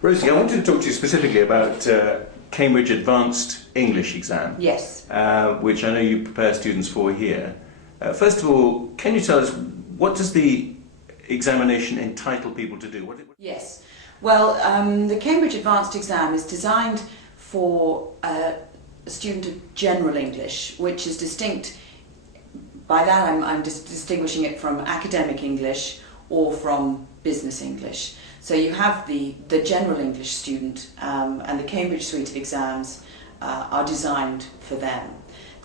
Rosie, I wanted to talk to you specifically about Cambridge Advanced English exam. Yes. Which I know you prepare students for here. First of all, can you tell us, what does the examination entitle people to do? Yes. Well, the Cambridge Advanced exam is designed for a student of general English, which is distinct. By that I'm distinguishing it from academic English or from business English. So you have the general English student, and the Cambridge suite of exams are designed for them.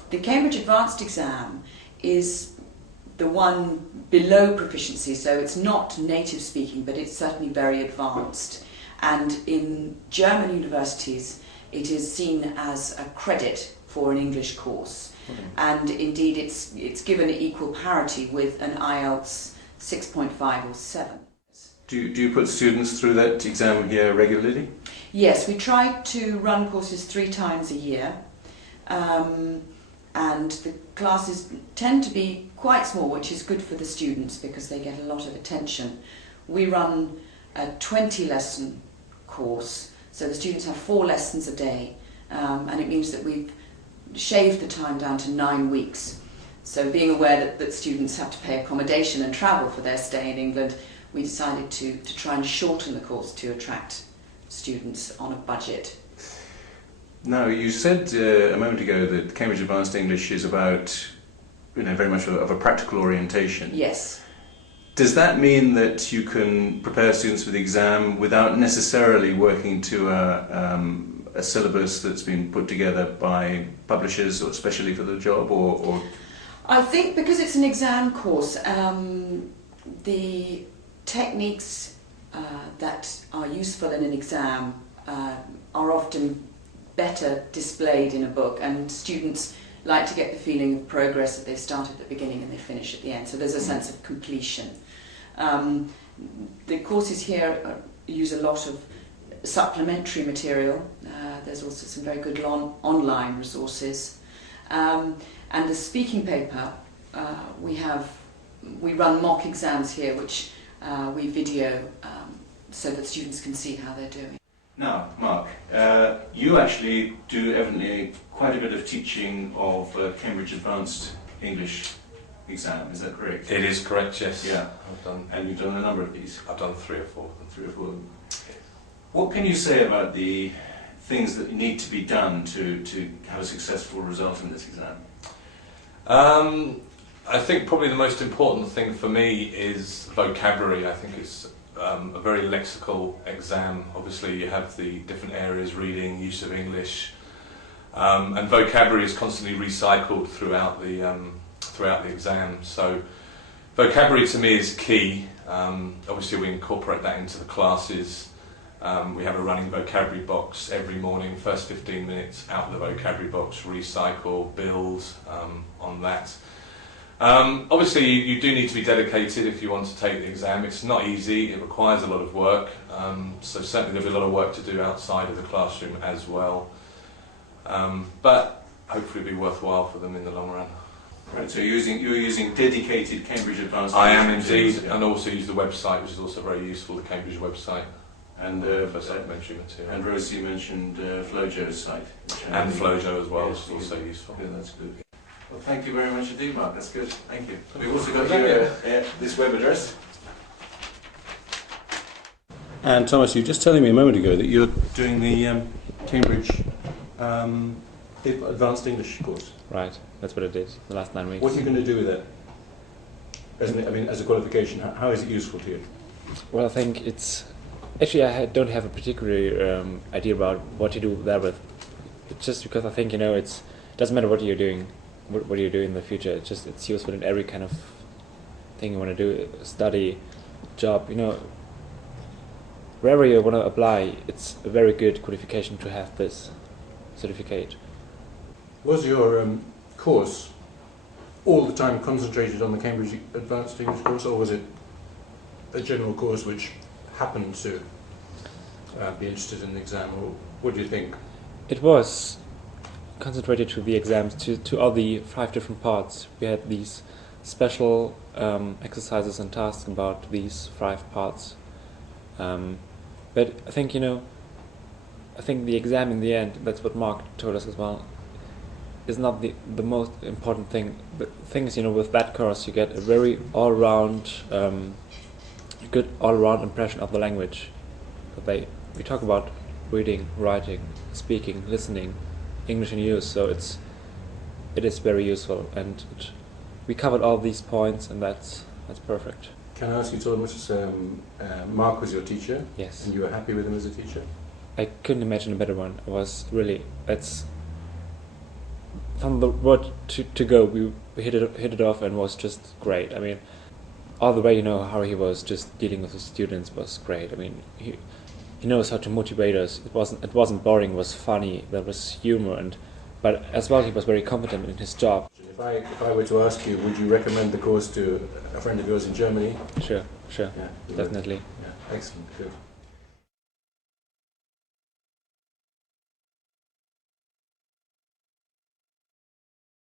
The Cambridge Advanced exam is the one below proficiency, so it's not native speaking, but it's certainly very advanced. And in German universities, it is seen as a credit for an English course. Okay. And indeed, it's given equal parity with an IELTS 6.5 or 7. Do you put students through that exam here regularly? Yes, we try to run courses 3 times a year. And the classes tend to be quite small, which is good for the students because they get a lot of attention. We run a 20-lesson course, so the students have 4 lessons a day, and it means that we've shaved the time down to 9 weeks. So being aware that students have to pay accommodation and travel for their stay in England, we decided to try and shorten the course to attract students on a budget. Now, you said a moment ago that Cambridge Advanced English is about, very much of a practical orientation. Yes. Does that mean that you can prepare students for the exam without necessarily working to a syllabus that's been put together by publishers, or especially for the job, or? I think because it's an exam course, the techniques that are useful in an exam are often better displayed in a book, and students like to get the feeling of progress that they've started at the beginning and they finish at the end, so there's a sense of completion. The courses here use a lot of supplementary material. There's also some very good online resources, and the speaking paper, we run mock exams here which we video so that students can see how they're doing. Now, Mark, you actually do evidently quite a bit of teaching of Cambridge Advanced English exam, is that correct? It is correct, yes. Yeah. And you've done a number of these? I've done 3 or 4. 3 or 4 of them. What can you say about the things that need to be done to have a successful result in this exam? I think probably the most important thing for me is vocabulary. I think it's a very lexical exam. Obviously you have the different areas, reading, use of English, and vocabulary is constantly recycled throughout the exam. So vocabulary to me is key. Obviously we incorporate that into the classes. We have a running vocabulary box every morning, first 15 minutes out of the vocabulary box, recycle, build on that. Obviously you do need to be dedicated if you want to take the exam. It's not easy, it requires a lot of work, so certainly there'll be a lot of work to do outside of the classroom as well, but hopefully it'll be worthwhile for them in the long run. Right, so you're using dedicated Cambridge Advanced I am indeed, and also use the website, which is also very useful, the Cambridge website. And for supplementary material. And Rosie mentioned Flojo's site. And Flojo as well, yes, is also useful. Yeah, that's good. Well, thank you very much indeed, Mark. That's good. Thank you. We've also got here this web address. And Thomas, you were just telling me a moment ago that you're doing the Cambridge Advanced English course. Right, that's what I did the last 9 weeks. What are you going to do with it? As a qualification, how is it useful to you? Well, I think it's... Actually, don't have a particular idea about what to do there with. It's just because I think, it doesn't matter what you're doing, what you do in the future. It's useful in every kind of thing you want to do, study, job. Wherever you want to apply, it's a very good qualification to have this certificate. Was your course all the time concentrated on the Cambridge Advanced English course, or was it a general course which happened to be interested in the exam, or what do you think? It was concentrated to the exams, to all the 5 different parts. We had these special exercises and tasks about these 5 parts. But I think, I think the exam in the end, that's what Mark told us as well, is not the most important thing. The thing is, with that course you get a very good all-round impression of the language. We talk about reading, writing, speaking, listening, English in use, so it is very useful, and we covered all these points, and that's perfect. Can I ask you, Thomas, Mark was your teacher? Yes. And you were happy with him as a teacher? I couldn't imagine a better one. It was really, from the word to go, we hit it off, and was just great. I mean, all the way, how he was just dealing with the students was great. I mean, he knows how to motivate us. It wasn't boring. It was funny. There was humor, but as well, he was very competent in his job. If I were to ask you, would you recommend the course to a friend of yours in Germany? Sure, Yeah, definitely. Yeah, excellent, good.